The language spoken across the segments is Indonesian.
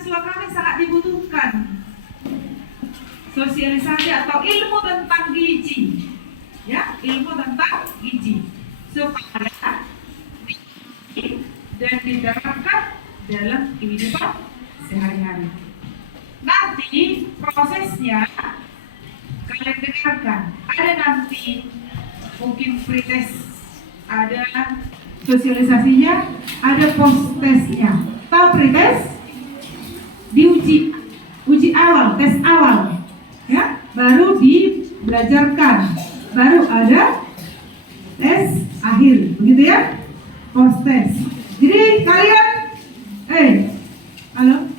mahasiswa kami sangat dibutuhkan sosialisasi atau ilmu tentang gizi, ya, ilmu tentang gizi supaya dan diterapkan dalam kehidupan sehari-hari. Nanti prosesnya kalian dengarkan, ada nanti mungkin pretest, ada sosialisasinya, ada post-testnya. Tahu pretest? Uji awal, tes awal, ya, baru dibelajarkan, baru ada tes akhir, begitu ya, post-test. Jadi kalian, halo.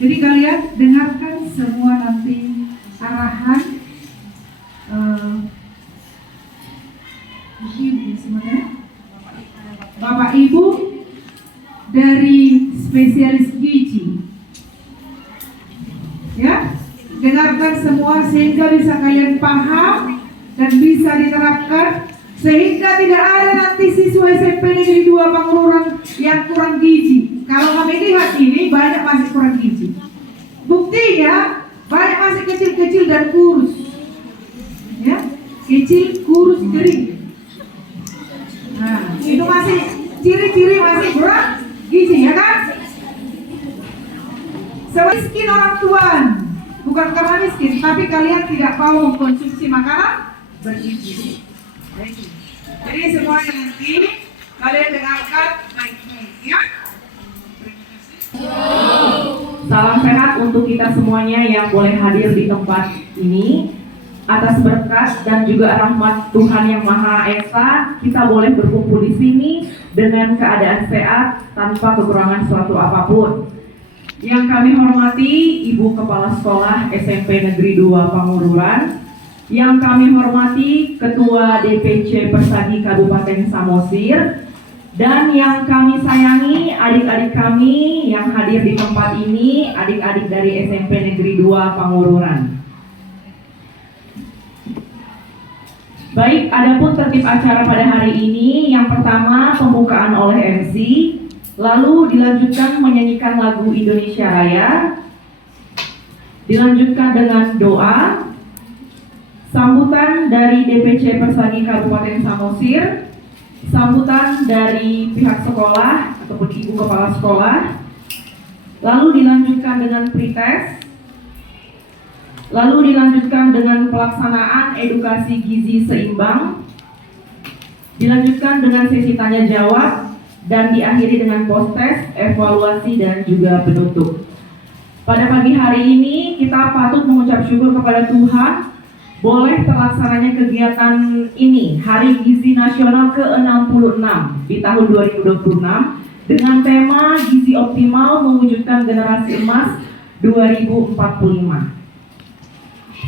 Jadi kalian dengarkan semua nanti arahan Bapak Ibu dari spesialis gizi, ya, dengarkan semua sehingga bisa kalian paham dan bisa diterapkan, sehingga tidak ada nanti siswa SMP Negeri 2 Pangururan yang kurang gizi. Kalau kami lihat ini banyak masih kurang gizi. Buktinya banyak masih kecil-kecil dan kurus, ya, kecil, kurus, kering. Nah, itu masih ciri-ciri masih kurang gizi, ya kan? Semiskin orang tua, bukan karena miskin, tapi kalian tidak mau mengkonsumsi makanan bergizi. Jadi semuanya nanti kalian dengarkan baik-baik, ya. Salam sehat untuk kita semuanya yang boleh hadir di tempat ini. Atas berkat dan juga rahmat Tuhan Yang Maha Esa, kita boleh berkumpul di sini dengan keadaan sehat tanpa kekurangan suatu apapun. Yang kami hormati Ibu Kepala Sekolah SMP Negeri 2 Pangururan, yang kami hormati Ketua DPC Persagi Kabupaten Samosir, dan yang kami sayangi adik-adik kami yang hadir di tempat ini, adik-adik dari SMP Negeri 2 Pangururan. Baik, adapun tertib acara pada hari ini, yang pertama pembukaan oleh MC, lalu dilanjutkan menyanyikan lagu Indonesia Raya, dilanjutkan dengan doa, sambutan dari DPC Persagi Kabupaten Samosir, sambutan dari pihak sekolah ataupun Ibu Kepala Sekolah, lalu dilanjutkan dengan pretest, lalu dilanjutkan dengan pelaksanaan edukasi gizi seimbang, dilanjutkan dengan sesi tanya jawab, dan diakhiri dengan post-test, evaluasi, dan juga penutup. Pada pagi hari ini kita patut mengucap syukur kepada Tuhan boleh terlaksananya kegiatan ini, Hari Gizi Nasional ke-66 di tahun 2026 dengan tema Gizi Optimal Mewujudkan Generasi Emas 2045.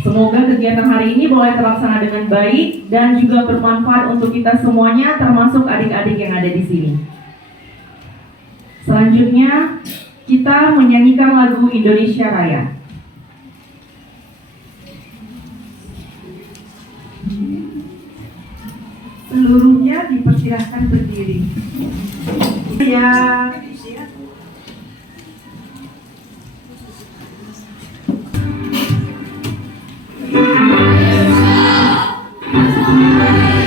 Semoga kegiatan hari ini boleh terlaksana dengan baik dan juga bermanfaat untuk kita semuanya, termasuk adik-adik yang ada di sini. Selanjutnya, kita menyanyikan lagu Indonesia Raya. Seluruhnya dipersilahkan berdiri. Ya. Indonesia, bangsa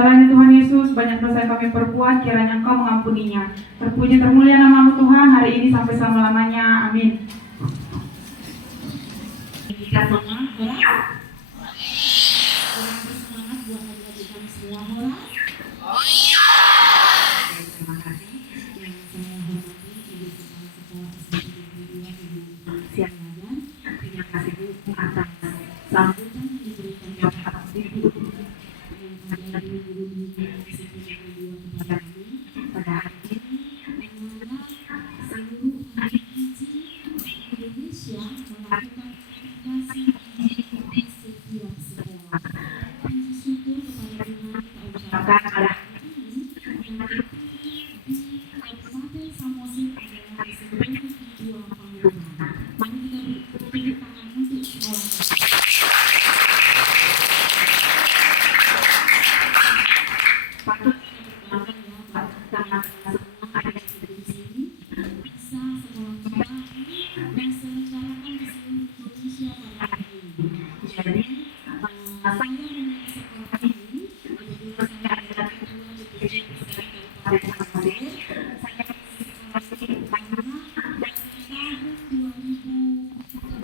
Salahnya Tuhan Yesus, banyak dosa yang kami perbuat, kiranya Engkau mengampuninya. Terpuji termulia nama-Mu Tuhan, hari ini sampai selama-lamanya. Amin. Kita semua horas. Kurang bersemangat buat adik-adik kami semua horas. Terima kasih. Yang saya hormati Ibu Kepala Sekolah SMP Negeri 2 Ibu Sianagan. Terima kasih Bu atas sambutan yang diberikan kepada Ibu yang ada di Guru SMP Negeri 2 kepada kami pada hari ini, di mana seluruh adik gizi di Indonesia melakukan edukasi gizi di setiap sekolah. Puji syukur kepada Tuhan kita ucapkan pada hari ini yang terpilih di Kabupaten Samosir adalah SMP Negeri 2 Pangurangan. Mari kita beri tangan untuk sekolah. Patut kita berbangga ya karena semua ada di sini bisa sekolah kembali dan selenggarakan di seluruh Indonesia pada hari ini. Jadi saya menjadi sekolah ini apabila saya adalah ketua DPC Kabupaten Samosir. Saya menjadi sekolah ini karena dari tahun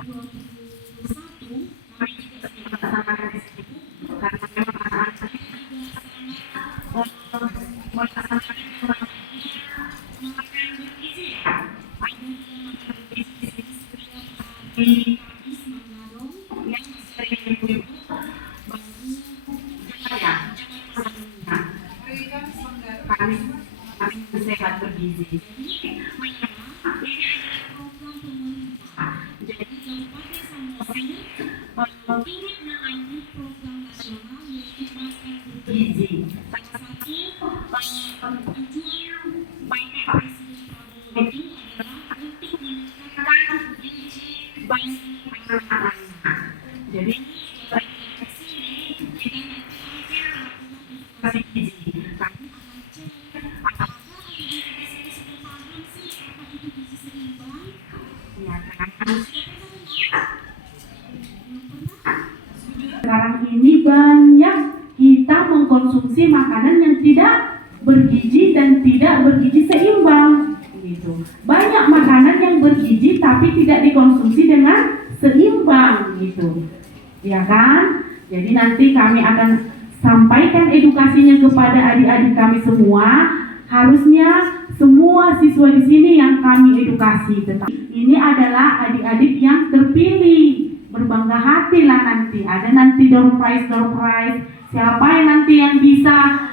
2021 kami tidak melaksanakan di situ karena memang anak-anak saya juga sangat melaksanakan makan bergizi ya. Ada yang makan bergizi di sini setiap hari Kamis Mangarong yang sering ibu-ibu baru saya sebelumnya kami sehat bergizi. Jadi memang ini adalah program pemerintah. Jadi Kabupaten Samosir turut menangani program nasional yaitu makan bergizi. Salah satu tujuan Bapak Presiden Prabowo itu adalah untuk meningkatkan gizi bagi anak-anak. Jadi dari sini kita nanti akan melakukan edukasi gizi. Kami akan cek apakah adik-adik di sini sudah paham sih apa itu gizi seimbang? Ya kan? Sekarang ini banyak kita mengkonsumsi makanan yang tidak bergizi dan tidak bergizi seimbang gitu. Banyak makanan yang bergizi tapi tidak dikonsumsi dengan seimbang gitu. Ya kan? Jadi nanti kami akan sampaikan edukasinya kepada adik-adik kami semua. Harusnya semua siswa di sini yang kami edukasi. Ini adalah adik-adik yang terpilih. Berbangga hati lah nanti. Ada nanti door prize. Siapa yang nanti yang bisa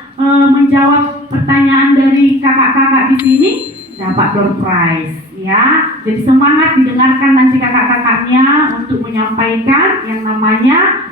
menjawab pertanyaan dari kakak-kakak di sini dapat door prize. Ya, jadi semangat didengarkan nanti kakak-kakaknya untuk menyampaikan yang namanya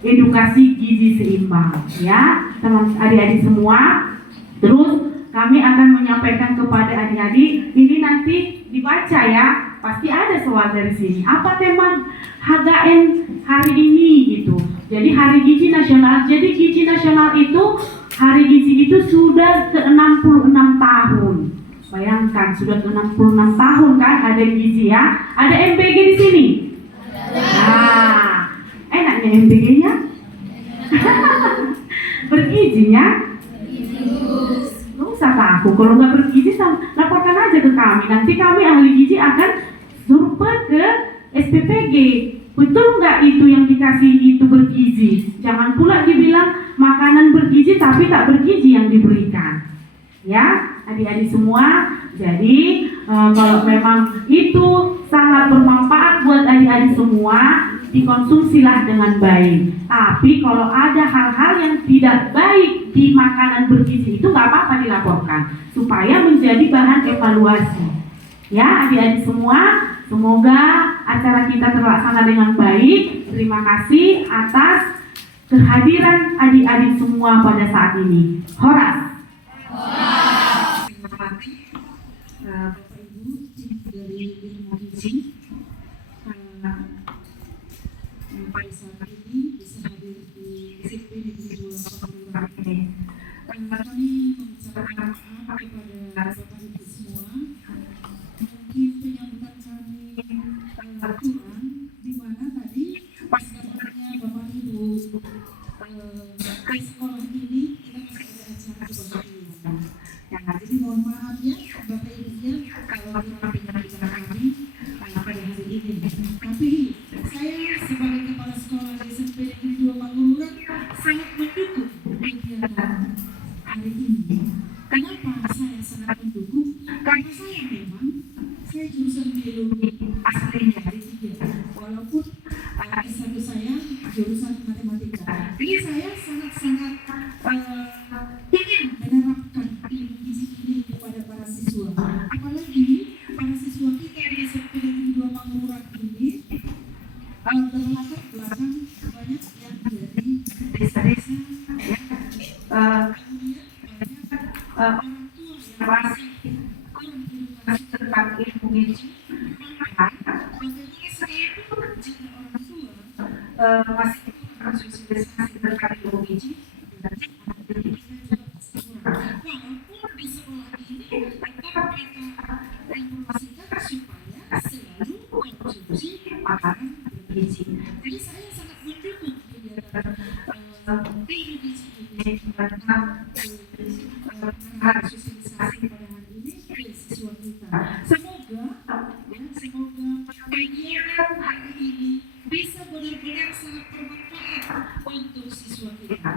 edukasi gizi seimbang. Ya, teman adik-adik semua. Terus kami akan menyampaikan kepada adik-adik ini nanti dibaca ya. Pasti ada soal dari sini. Apa tema HKN hari ini gitu. Jadi Hari Gizi Nasional. Jadi Gizi Nasional itu Hari Gizi itu sudah ke-66 tahun. Bayangkan sudah ke-66 tahun kan ada gizi ya. Ada MPG di sini? Nah, enaknya MPG-nya? Bergizinya? Nggak usah takut. Kalau nggak bergizi, laporkan aja ke kami. Nanti kami ahli gizi akan survei ke SPPG. Betul nggak itu yang dikasih itu bergizi? Jangan pula dibilang makanan bergizi tapi tak bergizi yang diberikan. Ya, adik-adik semua. Jadi kalau memang itu sangat bermanfaat buat adik-adik semua, dikonsumsilah dengan baik. Tapi kalau ada hal-hal yang tidak baik di makanan bergizi itu nggak apa-apa dilaporkan supaya menjadi bahan evaluasi. Ya, adik-adik semua, semoga acara kita terlaksana dengan baik. Terima kasih atas kehadiran adik-adik semua pada saat ini. Horas. Terima kasih Bapak Ibu dari Ilmu Gizi yang pada saat ini bisa hadir di SMP Negeri 2 Pangurangan ini. Kami mengucapkan maaf kepada Bapak Ibu semua. Mungkin penyambutan kami kurang, di mana tadi pas datangnya Bapak Ibu ke sekolah ini kita hari ini. Kenapa saya sangat mendukung? Karena saya memang saya jurusan biologi aslinya D3, walaupun S1 saya jurusan matematika. Jadi saya sangat-sangat ingin menerapkan ilmu gizi ini kepada para siswa. Apalagi para siswa kita di SMP Negeri 2 Panguran ini berlatar belakang banyak yang dari desa-desa, ya. Kemudian banyak orang tua yang masih kurang edukasi tentang ilmu gizi. Maka bagaimana saya pun jika orang tua masih kurang sosialisasi tentang ilmu gizi, berarti anak didik kita juga kurang. Walaupun di sekolah ini tetap kita informasikan supaya selalu konsumsi makanan bergizi. Jadi saya sangat mendukung kegiatan ilmu gizi ini tentang harus sosialisasi pada hari ini ke siswa kita. Semoga kegiatan hari ini bisa benar-benar sangat bermanfaat untuk siswa kita.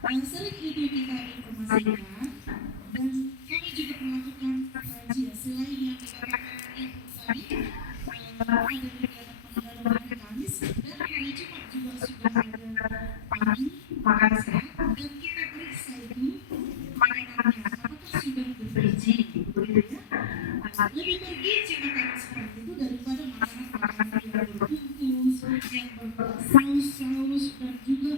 Sering itu kita informasikan dan kami juga melakukan kajian selain yang dikatakan Ibu tadi, ada kegiatan pengendalian hari Kamis dan hari Jumat juga sudah ada pagi makan sehat dan kita periksa itu makanannya apakah sudah bergizi, begitu ya. Lebih bergizi makanan seperti itu daripada makanan-makanan yang berbungkus, yang bersaus-saus dan juga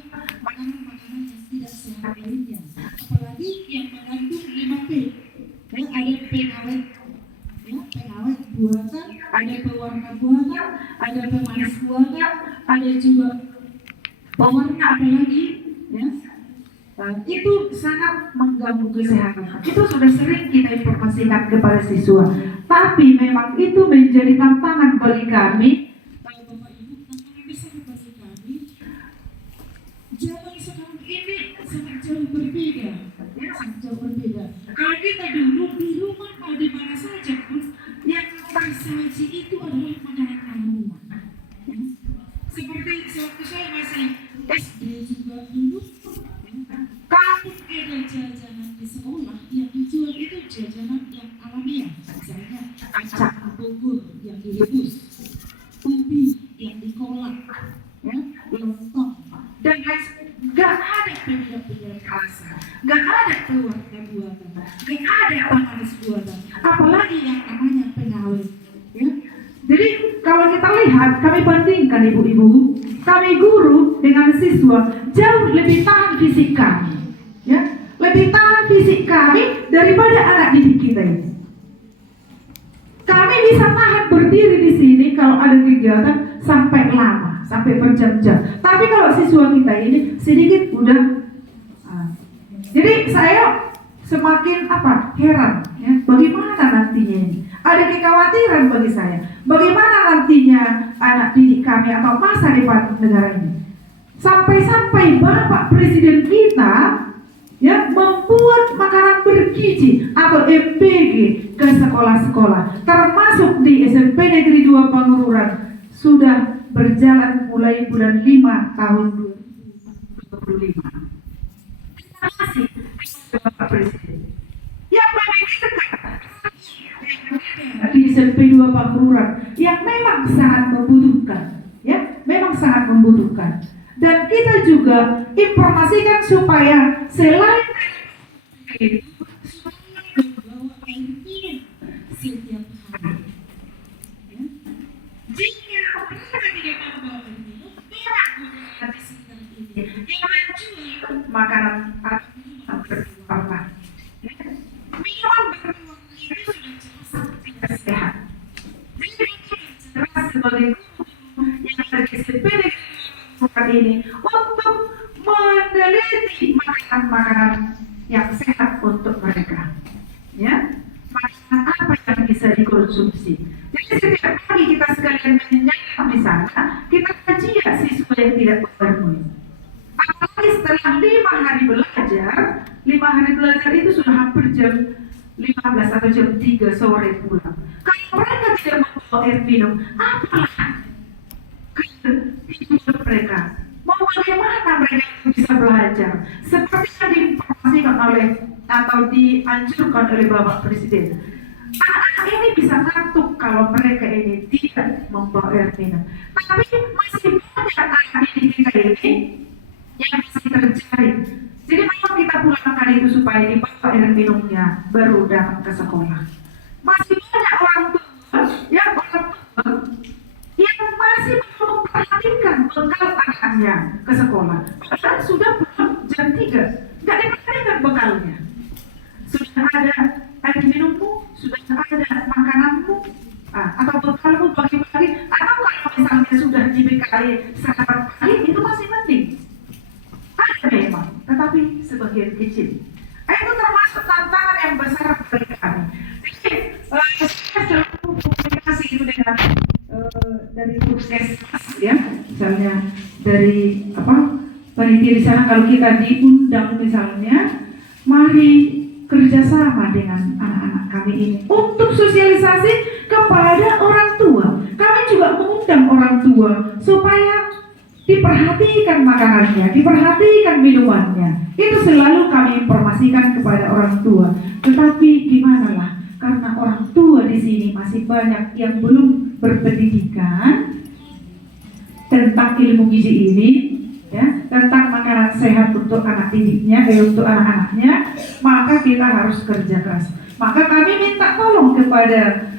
makanan-makanan yang tidak sehat lainnya. Apalagi yang mengandung 5P, ya, ada pengawet, ya, pengawet buatan, ada pewarna buatan, ada pemanis buatan, ada juga pewarna apalagi, ya. Itu sangat mengganggu kesehatan. Itu sudah sering kita informasikan kepada siswa. Tapi memang itu menjadi tantangan bagi kami. Bapak Ibu, tantangan besar bagi kami. Zaman sekarang ini sangat jauh berbeda, ya, sangat jauh berbeda. Kalau kita dulu di rumah mau di mana saja pun yang tersaji itu adalah makanan alamiah. Ya. Seperti sewaktu saya masih SD juga dulu, kalaupun ada jajanan di sekolah yang dijual itu jajanan yang alamiah, misalnya kacang bubur yang direbus, ubi yang dikolak, ya, lontong, dan lain sebagainya. Gak ada penyedap-penyedap rasa, gak ada pewarna buatan, gak ada pemanis buatan, apalagi yang namanya pengawet, ya. Jadi kalau kita lihat, kami bandingkan ibu-ibu, kami guru dengan siswa jauh lebih tahan fisik kami, ya, lebih tahan fisik kami daripada anak didik kita ini. Kami bisa tahan berdiri di sini kalau ada kegiatan sampai lama, sampai berjam-jam. Tapi kalau siswa kita ini sedikit udah, jadi saya semakin heran, ya, bagaimana nantinya ini. Ada kekhawatiran bagi saya, bagaimana nantinya anak didik kami atau masa depan negara ini. Sampai-sampai Bapak Presiden kita, ya, membuat makanan bergizi atau MBG ke sekolah-sekolah, termasuk di SMP Negeri 2 Pangururan, sudah berjalan mulai bulan 5 tahun 2025. Terima kasih Bapak Presiden. Yang memang di SMP 2 Pangururan yang memang sangat membutuhkan, ya, memang sangat membutuhkan. Dan kita juga informasikan supaya selain Membawa air minum setiap hari, ya. Jika mereka tidak mau bawa air minum, berak budaya di sekitar ini yang menjual makanan berwarna, minuman berwarna itu sudah jelas tidak sehat. jelas sebagai yang dari SMP bukan ini untuk meneliti makanan-makanan yang sehat untuk mereka, ya, makanan apa yang bisa dikonsumsi. Jadi setiap kali kita sekalian menyanyi di sana, kita kaji ya siswa yang tidak bermutu. Apalagi setelah 5 hari belajar, 5 hari belajar itu sudah hampir jam 15 atau jam 3 sore pulang. Kalau mereka tidak membawa air minum, apalah hidup mereka? Mau bagaimana mereka bisa belajar? Seperti yang diinformasikan oleh atau dianjurkan oleh Bapak Presiden. Anak-anak ini bisa ngantuk kalau mereka ini tidak membawa air minum. Tapi masih banyak anak didik kita ini yang masih terjaring. Jadi memang kita pulangkan itu supaya dibawa air minumnya baru datang ke sekolah. Masih banyak orang tua yang masih belum memperhatikan bekal anaknya ke sekolah. Padahal sudah pulang jam 3, nggak diperhatikan bekalnya. Sudah ada air minummu, sudah ada makananmu, atau bekalmu pagi-pagi, atau kalau misalnya sudah dibekali sarapan pagi, itu masih penting. Ada memang, tetapi sebagian kecil. Itu termasuk tantangan yang besar bagi kami. Jadi, saya selalu komunikasi itu dengan dari puskesmas, ya, misalnya dari panitia di sana. Kalau kita diundang misalnya, mari kerjasama dengan anak-anak kami ini untuk sosialisasi kepada orang tua. Kami juga mengundang orang tua supaya diperhatikan makanannya, diperhatikan minumannya. Itu selalu kami informasikan kepada orang tua. Tetapi gimana lah, karena orang tua di sini masih banyak yang belum berpendidikan tentang ilmu gizi ini, ya, tentang makanan sehat untuk anak didiknya, untuk anak-anaknya, maka kita harus kerja keras. Maka kami minta tolong kepada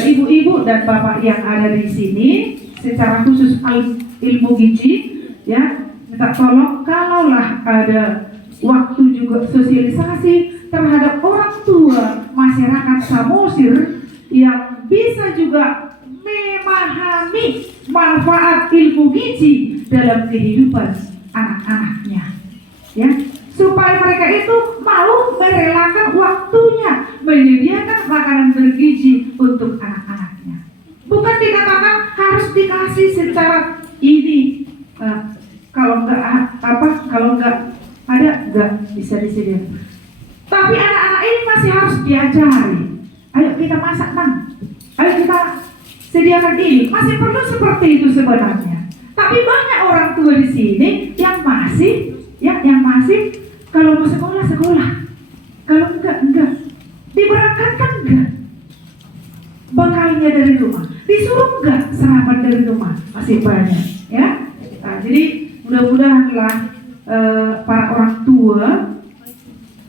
ibu-ibu dan bapak yang ada di sini, secara khusus ilmu gizi, ya, minta tolong kalaulah ada waktu juga sosialisasi terhadap orang tua masyarakat Samosir yang bisa juga memahami manfaat ilmu gizi dalam kehidupan anak-anaknya, ya, supaya mereka itu mau merelakan waktunya menyediakan makanan bergizi untuk anak-anaknya. Bukan dikatakan harus dikasih secara ini, kalau nggak ada nggak bisa disediakan. Tapi anak-anak ini masih harus diajari. Ayo kita masak ayo kita sediakan ini. Masih perlu seperti itu sebenarnya. Tapi banyak orang tua di sini yang masih kalau mau sekolah, kalau enggak, diberangkatkan enggak, bekalnya dari rumah, disuruh enggak sarapan dari rumah, masih banyak, ya. Nah, jadi mudah-mudahanlah para orang tua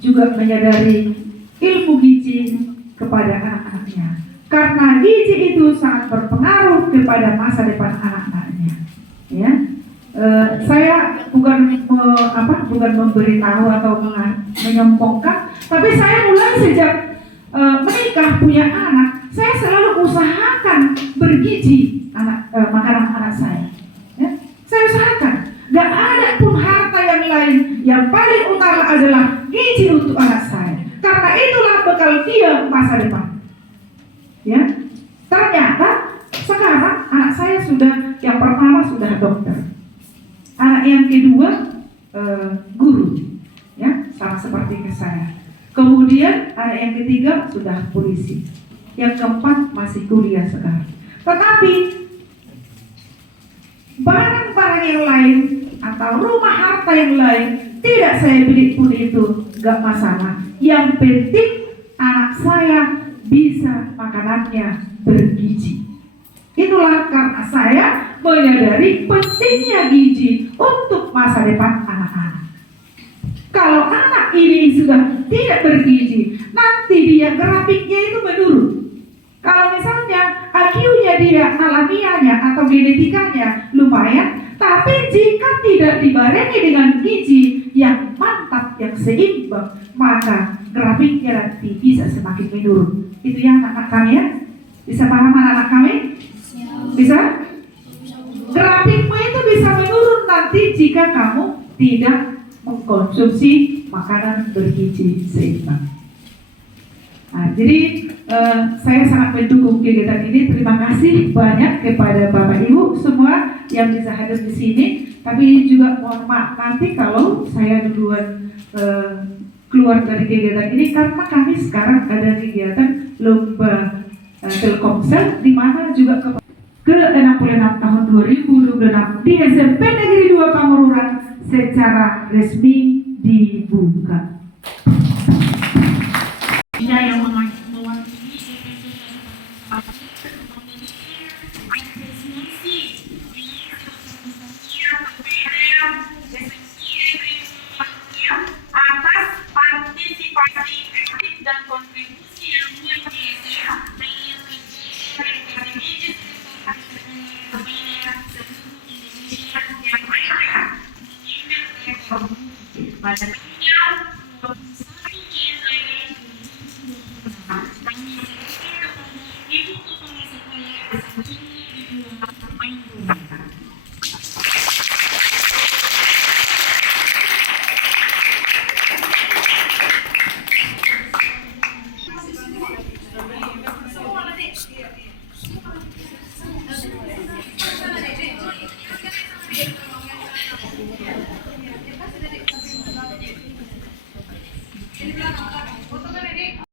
juga menyadari ilmu gizi kepada anak-anaknya, karena gizi itu sangat berpengaruh kepada masa depan anak-anaknya, ya. Saya bukan memberitahu atau menyombongkan, tapi saya mulai sejak menikah punya anak, saya selalu usahakan bergizi makanan anak saya. Ya? Saya usahakan, gak ada pun harta yang lain, yang paling utama adalah gizi untuk anak saya, karena itulah bekal dia masa depan. Ya, ternyata sekarang anak saya sudah, yang pertama sudah dokter. Anak yang kedua guru, ya, sama seperti saya. Kemudian anak yang ketiga sudah polisi. Yang keempat masih kuliah sekarang. Tetapi barang-barang yang lain atau rumah harta yang lain tidak saya beli pun itu gak masalah. Yang penting anak saya bisa makanannya bergizi. Itulah karena saya menyadari pentingnya gizi untuk masa depan anak-anak. Kalau anak ini sudah tidak bergizi, nanti dia grafiknya itu menurun. Kalau misalnya IQ-nya dia, alamiahnya atau genetikanya lumayan, tapi jika tidak dibarengi dengan gizi yang mantap, yang seimbang, maka grafiknya nanti bisa semakin menurun. Itu yang anak kami, ya? Bisa paham anak-anak kami? Bisa? Grafikmu itu bisa menurun nanti jika kamu tidak mengkonsumsi makanan bergizi seimbang. Nah, jadi saya sangat mendukung kegiatan ini. Terima kasih banyak kepada Bapak Ibu semua yang bisa hadir di sini. Tapi juga mohon maaf nanti kalau saya duluan keluar dari kegiatan ini, karena kami sekarang ada kegiatan lomba Telkomsel, di mana juga ke-66 tahun 2026 di SMP Negeri 2 Pangururan secara resmi dibuka. Anda yang mewakili atas partisipasi aktif dan kontribusi yang luar biasa pada Ibu Kepala Sekolah